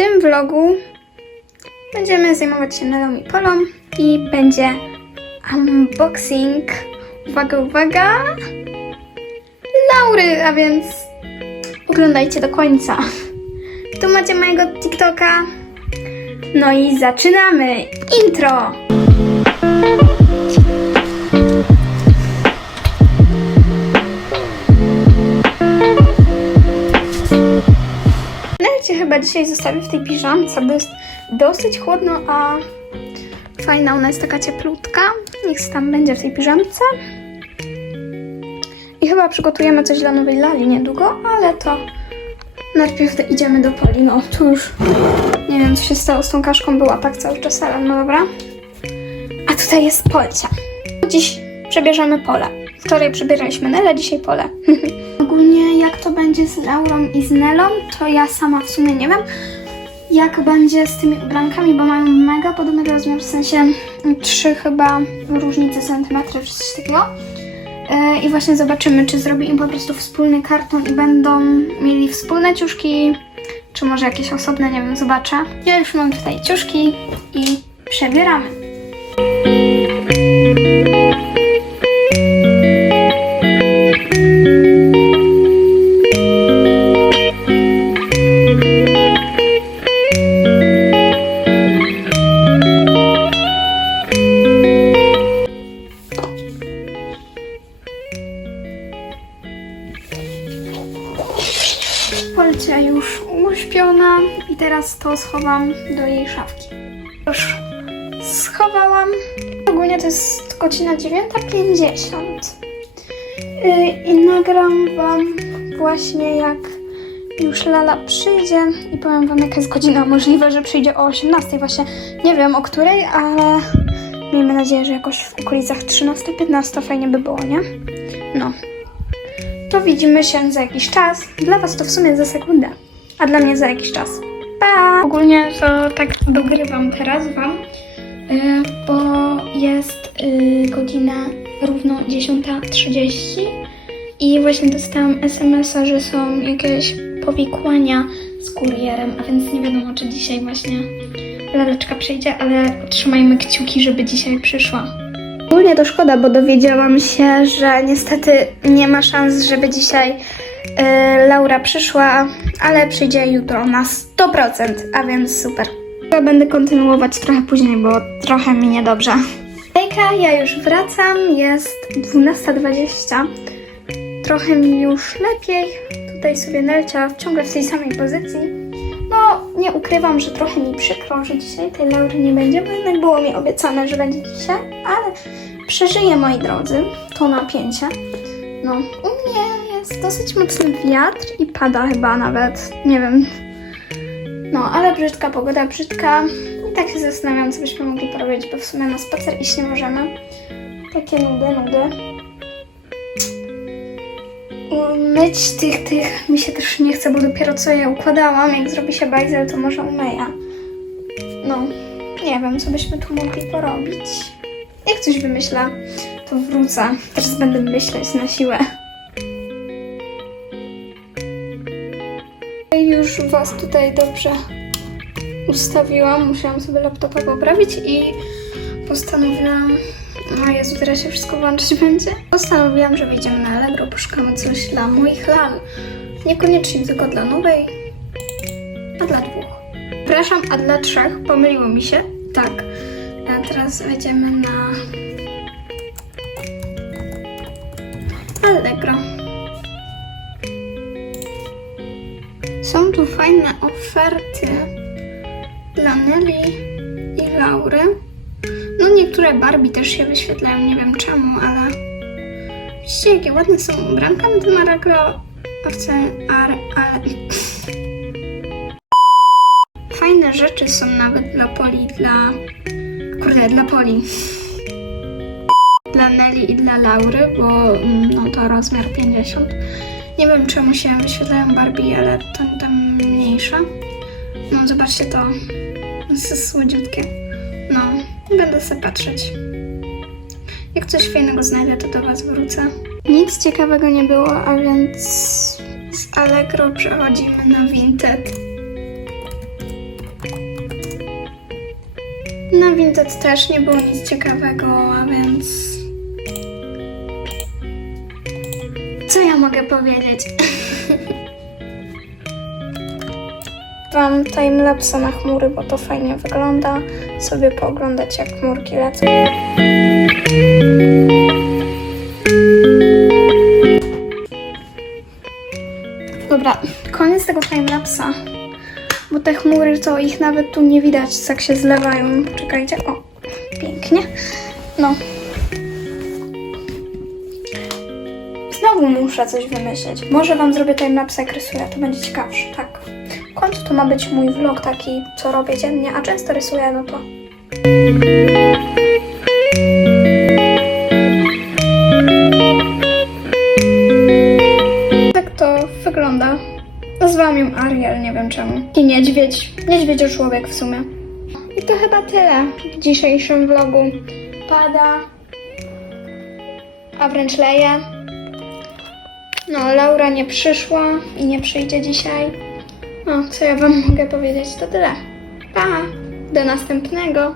tym vlogu będziemy zajmować się Nelą i Polą i będzie unboxing, uwaga, uwaga, Laury, a więc oglądajcie do końca. Tu macie mojego TikToka. No i zaczynamy! Intro! Chyba dzisiaj zostawię w tej piżamce, bo jest dosyć chłodno, a fajna, ona jest taka cieplutka. Niech tam będzie w tej piżamce. I chyba przygotujemy coś dla nowej lali niedługo, ale to najpierw idziemy do Poli. No, tu już nie wiem, co się stało z tą kaszką, była tak cały czas, ale no dobra. A tutaj jest Polcia. Dziś przebierzemy Pole. Wczoraj przebieraliśmy Nelę, dzisiaj Pole. Ogólnie będzie z Laurą i z Nelą, to ja sama w sumie nie wiem. Jak będzie z tymi ubrankami, bo mają mega podobny rozmiar, w sensie trzy chyba różnice centymetry czy coś takiego. E, I właśnie zobaczymy, czy zrobię im po prostu wspólny karton i będą mieli wspólne ciuszki, czy może jakieś osobne, nie wiem, zobaczę. Ja już mam tutaj ciuszki i przebieramy. Teraz to schowam do jej szafki. Już schowałam. Ogólnie to jest godzina 9.50. Yy, I nagram Wam właśnie jak już Lala przyjdzie i powiem Wam jaka jest godzina. Możliwe, że przyjdzie o 18.00 właśnie. Nie wiem o której, ale miejmy nadzieję, że jakoś w okolicach 13-15 fajnie by było, nie? No. To widzimy się za jakiś czas. Dla Was to w sumie za sekundę, a dla mnie za jakiś czas. Pa! Ogólnie to tak dogrywam teraz Wam, yy, bo jest yy, godzina równo 10.30 i właśnie dostałam SMS-a, że są jakieś powikłania z kurierem, a więc nie wiadomo, czy dzisiaj właśnie laleczka przyjdzie, ale trzymajmy kciuki, żeby dzisiaj przyszła. Ogólnie to szkoda, bo dowiedziałam się, że niestety nie ma szans, żeby dzisiaj e, Laura przyszła, ale przyjdzie jutro na 100%, a więc super. Ja będę kontynuować trochę później, bo trochę mi niedobrze. Hejka, ja już wracam, jest 12.20. Trochę mi już lepiej. Tutaj sobie Nelcia ciągle w tej samej pozycji. No, nie ukrywam, że trochę mi przykro, że dzisiaj tej Laury nie będzie, bo jednak było mi obiecane, że będzie dzisiaj, ale przeżyję, moi drodzy, to napięcie. No, jest dosyć mocny wiatr i pada chyba nawet, nie wiem. No, ale brzydka pogoda, brzydka. I tak się zastanawiam, co byśmy mogli porobić, bo w sumie na spacer iść nie możemy. Takie nudy, nudy. Myć tych, tych mi się też nie chce, bo dopiero co je układałam. Jak zrobi się bajzel, to może umyję. No, nie wiem, co byśmy tu mogli porobić. Jak coś wymyślę, to wrócę. Teraz będę myśleć na siłę. Was tutaj dobrze ustawiłam. Musiałam sobie laptopa poprawić i postanowiłam... O Jezu, teraz się wszystko włączyć będzie. Postanowiłam, że wyjdziemy na Allegro, poszukamy coś dla moich lal. Niekoniecznie tylko dla nowej, a dla dwóch. Przepraszam, a dla trzech pomyliło mi się. Tak. A teraz wejdziemy na Allegro. Są tu fajne oferty dla Nelly i Laury. No niektóre Barbie też się wyświetlają, nie wiem czemu, ale widzicie jakie ładne są ubranka na tym Allegro. A wcale, ale, ale... Fajne rzeczy są nawet dla Poli, dla... Kurde, dla Poli. Dla Nelly i dla Laury, bo mm, no to rozmiar 50. Nie wiem czemu się wyświetlają Barbie, ale to tam mniejsze. No zobaczcie to. Jest słodziutkie. No, będę sobie patrzeć. Jak coś fajnego znajdę, to do Was wrócę. Nic ciekawego nie było, a więc z Allegro przechodzimy na Vinted. Na Vinted też nie było nic ciekawego, a więc... Co ja mogę powiedzieć? Wam timelapse na chmury, bo to fajnie wygląda. Sobie pooglądać jak chmurki lecą. Dobra, koniec tego timelapsa. Bo te chmury to ich nawet tu nie widać, jak się zlewają. Czekajcie, o, pięknie. No. Znowu muszę coś wymyśleć. Może wam zrobię timelapse jak rysuję, to będzie ciekawsze, tak. W końcu to ma być mój vlog taki, co robię dziennie, a często rysuję, no to... Tak to wygląda. Nazwałam ją Ariel, nie wiem czemu. I niedźwiedź. Niedźwiedź człowiek w sumie. I to chyba tyle w dzisiejszym vlogu. Pada, a wręcz leje. No, Laura nie przyszła i nie przyjdzie dzisiaj. No, co ja wam mogę powiedzieć, to tyle. Pa! Do następnego.